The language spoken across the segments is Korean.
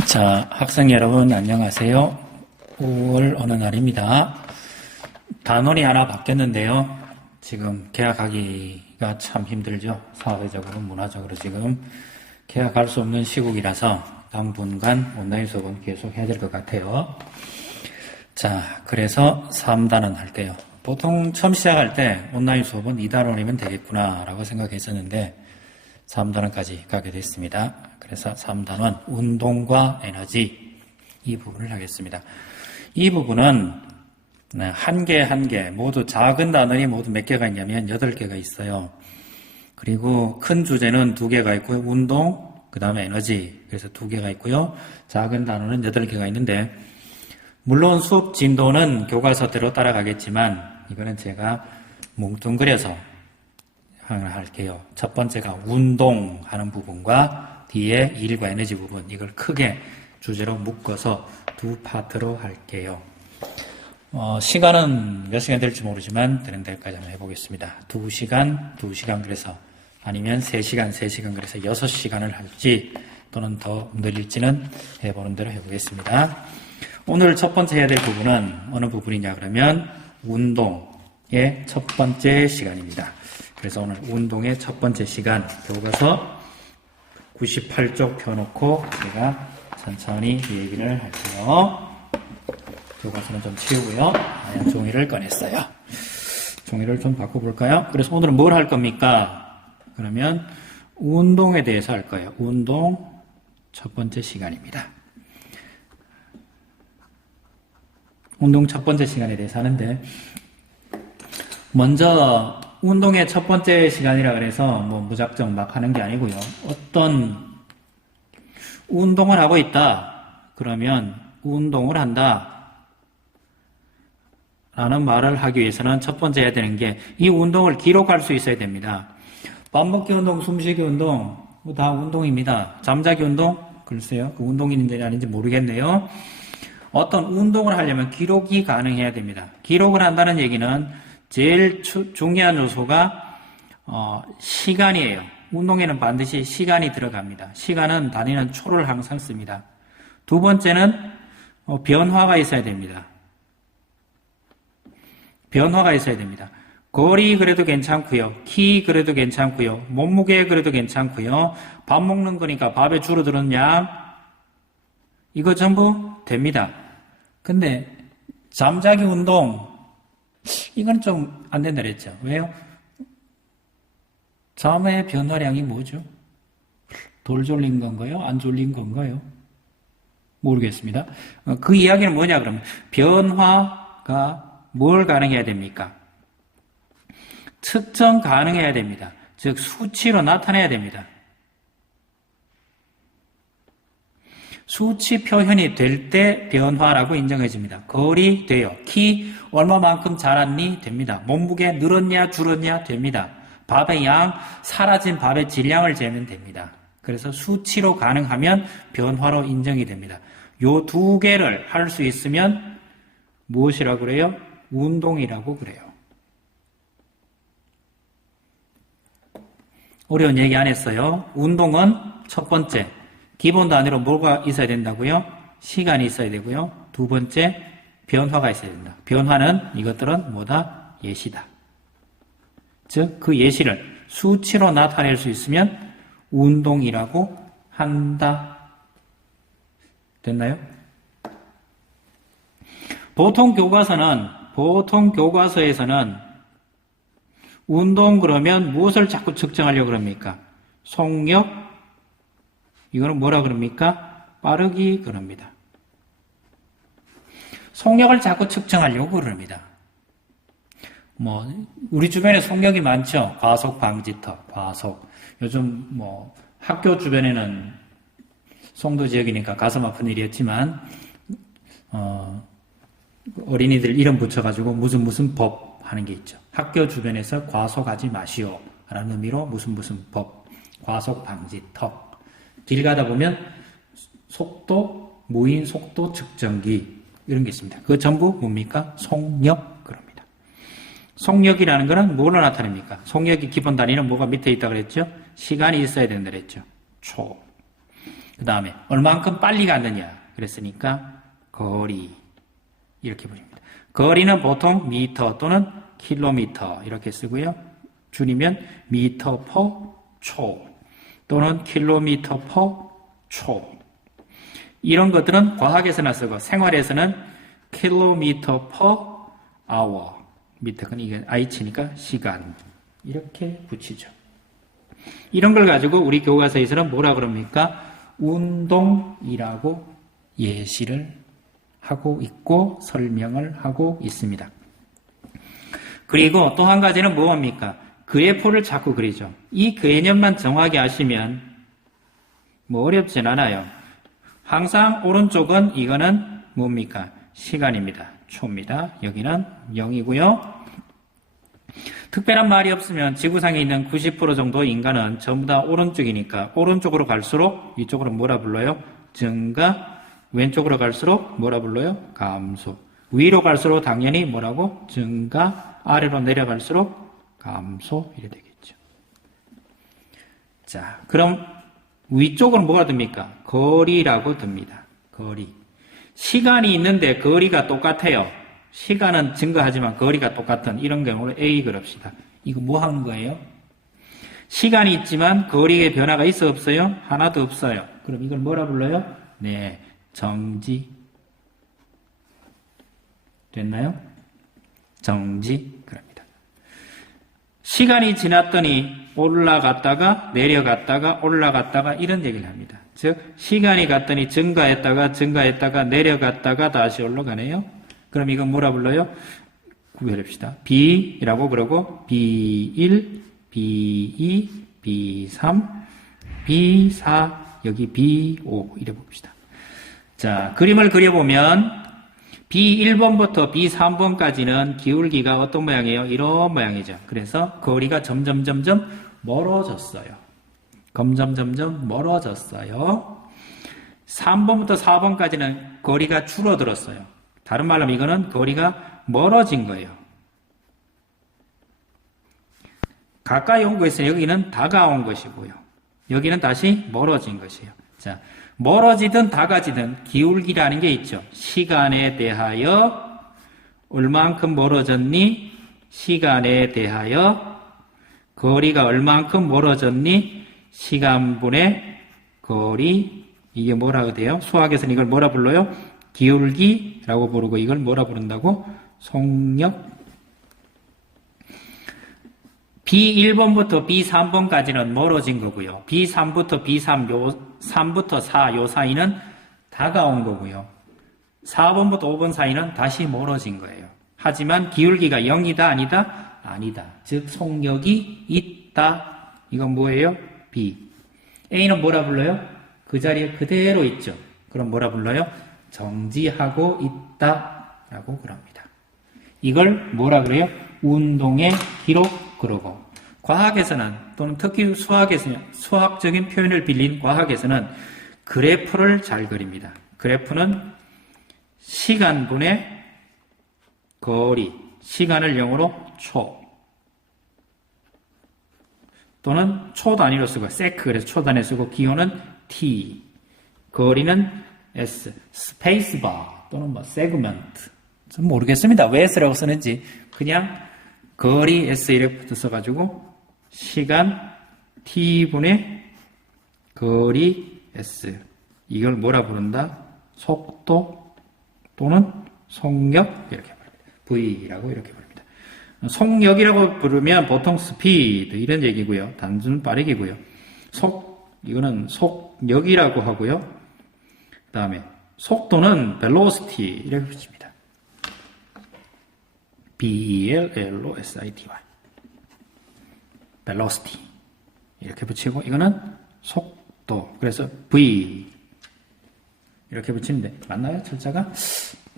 자, 학생 여러분 안녕하세요. 5월 어느 날입니다. 단원이 하나 바뀌었는데요. 지금 개학하기가 참 힘들죠. 사회적으로 문화적으로 지금 개학할 수 없는 시국이라서 당분간 온라인 수업은 계속 해야 될 것 같아요. 자, 그래서 3단원 할게요. 보통 처음 시작할 때 온라인 수업은 2단원이면 되겠구나 라고 생각했었는데 3단원까지 가게 됐습니다. 그래서 3단원 운동과 에너지 이 부분을 하겠습니다. 이 부분은 한 개 한 개 모두 작은 단원이 모두 몇 개가 있냐면 8개가 있어요. 그리고 큰 주제는 2개가 있고요. 운동, 그 다음에 에너지 그래서 2개가 있고요. 작은 단원은 8개가 있는데 물론 수업 진도는 교과서대로 따라가겠지만 이거는 제가 뭉뚱그려서 하나 할게요. 첫 번째가 운동하는 부분과 뒤에 일과 에너지 부분 이걸 크게 주제로 묶어서 2파트로 할게요. 시간은 몇 시간 될지 모르지만 되는 데까지 한번 해보겠습니다. 2시간 그래서 아니면 3시간 그래서 6시간을 할지 또는 더 늘릴지는 해보는 대로 해보겠습니다. 오늘 첫 번째 해야 될 부분은 어느 부분이냐 그러면 운동의 첫 번째 시간입니다. 그래서 오늘 운동의 첫 번째 시간 교과서 98쪽 펴놓고 제가 천천히 얘기를 할게요. 교과서는 좀 치우고요. 하얀 종이를 꺼냈어요. 종이를 좀 바꿔볼까요? 그래서 오늘은 뭘 할 겁니까? 그러면 운동에 대해서 할 거예요. 운동 첫 번째 시간입니다. 운동 첫 번째 시간에 대해서 하는데 먼저 운동의 첫 번째 시간이라 그래서 뭐 무작정 막 하는 게 아니고요. 어떤 운동을 하고 있다. 그러면 운동을 한다. 라는 말을 하기 위해서는 첫 번째 해야 되는 게 이 운동을 기록할 수 있어야 됩니다. 밥 먹기 운동, 숨쉬기 운동 다 운동입니다. 잠자기 운동? 글쎄요. 그 운동인지 아닌지 모르겠네요. 어떤 운동을 하려면 기록이 가능해야 됩니다. 기록을 한다는 얘기는 제일 중요한 요소가 시간이에요. 운동에는 반드시 시간이 들어갑니다. 시간은 단위는 초를 항상 씁니다. 두 번째는 변화가 있어야 됩니다. 변화가 있어야 됩니다. 거리 그래도 괜찮고요. 키 그래도 괜찮고요. 몸무게 그래도 괜찮고요. 밥 먹는 거니까 밥에 줄어드는 양 이거 전부 됩니다. 근데 잠자기 운동 이건 좀 안 된다 그랬죠. 왜요? 잠의 변화량이 뭐죠? 돌 졸린 건가요? 안 졸린 건가요? 모르겠습니다. 그 이야기는 뭐냐 그러면 변화가 뭘 가능해야 됩니까? 측정 가능해야 됩니다. 즉 수치로 나타내야 됩니다. 수치 표현이 될 때 변화라고 인정해집니다. 거리 돼요. 키 얼마만큼 자랐니? 됩니다. 몸무게 늘었냐 줄었냐? 됩니다. 밥의 양, 사라진 밥의 질량을 재면 됩니다. 그래서 수치로 가능하면 변화로 인정이 됩니다. 요 2개를 할 수 있으면 무엇이라고 그래요? 운동이라고 그래요. 어려운 얘기 안 했어요. 운동은 첫 번째 기본 단위로 뭐가 있어야 된다고요? 시간이 있어야 되고요. 두 번째, 변화가 있어야 된다. 변화는 이것들은 뭐다? 예시다. 즉, 그 예시를 수치로 나타낼 수 있으면 운동이라고 한다. 됐나요? 보통 교과서에서는 운동 그러면 무엇을 자꾸 측정하려고 그럽니까? 속력, 이거는 뭐라 그럽니까? 빠르기 그럽니다. 속력을 자꾸 측정하려고 그럽니다. 우리 주변에 속력이 많죠? 과속 방지턱, 과속. 요즘 학교 주변에는 송도 지역이니까 가슴 아픈 일이었지만, 어린이들 이름 붙여가지고 무슨 법 하는 게 있죠. 학교 주변에서 과속하지 마시오. 라는 의미로 무슨 법, 과속 방지턱. 길 가다 보면 속도, 무인 속도 측정기 이런 게 있습니다. 그거 전부 뭡니까? 속력 그럽니다. 속력이라는 거는 뭐로 나타냅니까? 속력의 기본 단위는 뭐가 밑에 있다고 그랬죠? 시간이 있어야 된다 그랬죠. 초. 그 다음에 얼만큼 빨리 갔느냐 그랬으니까 거리 이렇게 부릅니다. 거리는 보통 미터 또는 킬로미터 이렇게 쓰고요. 줄이면 미터 퍼 초 또는 킬로미터 퍼 초. 이런 것들은 과학에서나 쓰고 생활에서는 킬로미터 퍼 아워. 미터는 이게 H니까 시간. 이렇게 붙이죠. 이런 걸 가지고 우리 교과서에서는 뭐라 그럽니까? 운동이라고 예시를 하고 있고 설명을 하고 있습니다. 그리고 또 한 가지는 뭐합니까? 그래프를 자꾸 그리죠. 이 개념만 정확히 아시면 뭐 어렵진 않아요. 항상 오른쪽은 이거는 뭡니까? 시간입니다. 초입니다. 여기는 0이고요. 특별한 말이 없으면 지구상에 있는 90% 정도 인간은 전부 다 오른쪽이니까 오른쪽으로 갈수록 이쪽으로 뭐라 불러요? 증가. 왼쪽으로 갈수록 뭐라 불러요? 감소. 위로 갈수록 당연히 뭐라고? 증가. 아래로 내려갈수록 감소. 이래 되겠죠. 자, 그럼 위쪽은 뭐가 듭니까? 거리라고 듭니다. 거리. 시간이 있는데 거리가 똑같아요. 시간은 증가하지만 거리가 똑같은 이런 경우를 A 그럽시다. 이거 뭐 하는 거예요? 시간이 있지만 거리의 변화가 있어 없어요? 하나도 없어요. 그럼 이걸 뭐라 불러요? 네, 정지. 됐나요? 정지. 그럽니다. 시간이 지났더니 올라갔다가 내려갔다가 올라갔다가 이런 얘기를 합니다. 즉 시간이 갔더니 증가했다가 내려갔다가 다시 올라가네요. 그럼 이건 뭐라 불러요? 구별합시다. B라고 그러고 B1, B2, B3, B4, 여기 B5 이래 봅시다. 자, 그림을 그려보면 B1번부터 B3번까지는 기울기가 어떤 모양이에요? 이런 모양이죠. 그래서 거리가 점점 멀어졌어요. 점점 멀어졌어요. 3번부터 4번까지는 거리가 줄어들었어요. 다른 말로 이거는 거리가 멀어진 거예요. 가까이 온 것은 여기는 다가온 것이고요. 여기는 다시 멀어진 것이에요. 자, 멀어지든 다가지든 기울기라는 게 있죠. 시간에 대하여 얼만큼 멀어졌니? 시간에 대하여 거리가 얼만큼 멀어졌니? 시간분의 거리. 이게 뭐라고 돼요? 수학에서는 이걸 뭐라 불러요? 기울기라고 부르고 이걸 뭐라 부른다고? 속력. B1번부터 B3번까지는 멀어진 거고요. B3부터 B3, 3부터 4, 요 사이는 다가온 거고요. 4번부터 5번 사이는 다시 멀어진 거예요. 하지만 기울기가 0이다 아니다? 아니다. 즉 속력이 있다. 이건 뭐예요? B. A는 뭐라 불러요? 그 자리에 그대로 있죠. 그럼 뭐라 불러요? 정지하고 있다라고 그럽니다. 이걸 뭐라 그래요? 운동의 기록 그러고 과학에서는 또는 특히 수학에서는 수학적인 표현을 빌린 과학에서는 그래프를 잘 그립니다. 그래프는 시간분의 거리, 시간을 영어로 초 또는 초 단위로 쓰고 세크 그래서 초 단위로 쓰고 기호는 T, 거리는 S, 스페이스바 또는 뭐 세그먼트 좀 모르겠습니다. 왜 S라고 쓰는지 그냥 거리 S 이렇게 써가지고 시간 T분의 거리 S 이걸 뭐라 부른다? 속도 또는 속력 이렇게 부릅니다. V라고 이렇게 부릅니다. 속력이라고 부르면 보통 스피드 이런 얘기고요. 단순 빠르기고요. 이거는 속력이라고 하고요. 그 다음에 속도는 velocity 이렇게 붙입니다. B-E-L-L-O-S-I-T-Y velocity 이렇게 붙이고 이거는 속도 그래서 V 이렇게 붙이는데 맞나요?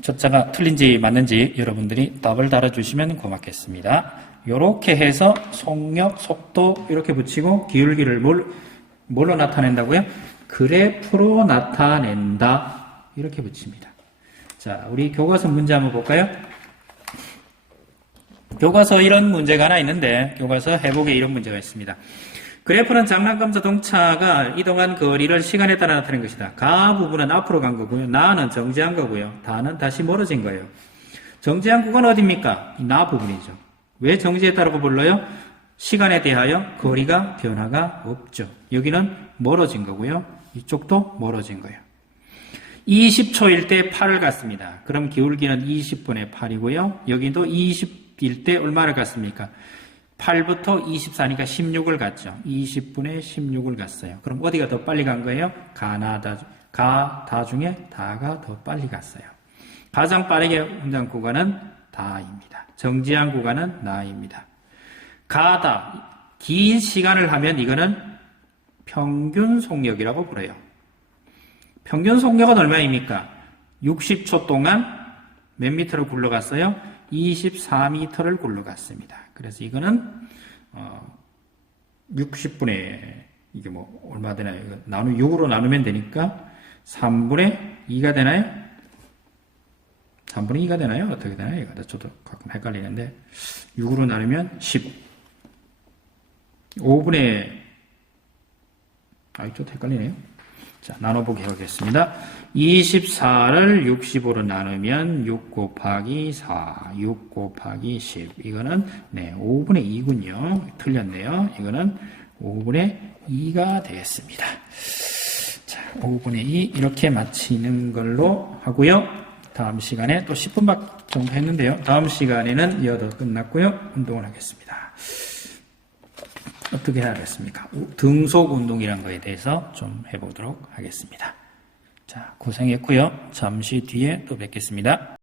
철자가 틀린지 맞는지 여러분들이 답을 달아주시면 고맙겠습니다. 이렇게 해서 속력, 속도 이렇게 붙이고 기울기를 뭘로 나타낸다고요? 그래프로 나타낸다 이렇게 붙입니다. 자, 우리 교과서 문제 한번 볼까요? 교과서 이런 문제가 하나 있는데 교과서 해보기에 이런 문제가 있습니다. 그래프는 장난감 자동차가 이동한 거리를 시간에 따라 나타낸 것이다. 가 부분은 앞으로 간 거고요. 나는 정지한 거고요. 다는 다시 멀어진 거예요. 정지한 구간은 어디입니까? 이 나 부분이죠. 왜 정지했다고 불러요? 시간에 대하여 거리가 변화가 없죠. 여기는 멀어진 거고요. 이쪽도 멀어진 거예요. 20초일 때 8을 갔습니다. 그럼 기울기는 20분의 8이고요. 여기도 20일 때 얼마를 갔습니까? 8부터 24니까 16을 갔죠. 20분의 16을 갔어요. 그럼 어디가 더 빨리 간 거예요? 다 중에 다가 더 빨리 갔어요. 가장 빠르게 운전 구간은 다입니다. 정지한 구간은 나입니다. 가다, 긴 시간을 하면 이거는 평균 속력이라고 불러요. 평균 속력은 얼마입니까? 60초 동안 몇 미터를 굴러갔어요? 24미터를 굴러갔습니다. 그래서 이거는 60분의 이게 뭐 얼마 되나요? 6으로 나누면 되니까 3분의 2가 되나요? 3분의 2가 되나요? 어떻게 되나요? 이거 저도 가끔 헷갈리는데 6으로 나누면 10. 5분의 좀 헷갈리네요. 자, 나눠보기 해보겠습니다. 24를 65로 나누면 6 곱하기 4, 6 곱하기 10. 이거는 5분의 2군요. 틀렸네요. 이거는 5분의 2가 되겠습니다. 자, 5분의 2 이렇게 마치는 걸로 하고요. 다음 시간에 또 10분밖에 정도 했는데요. 다음 시간에는 이어도 끝났고요. 운동을 하겠습니다. 어떻게 해야겠습니까? 등속 운동이란 거에 대해서 좀 해보도록 하겠습니다. 자, 고생했고요. 잠시 뒤에 또 뵙겠습니다.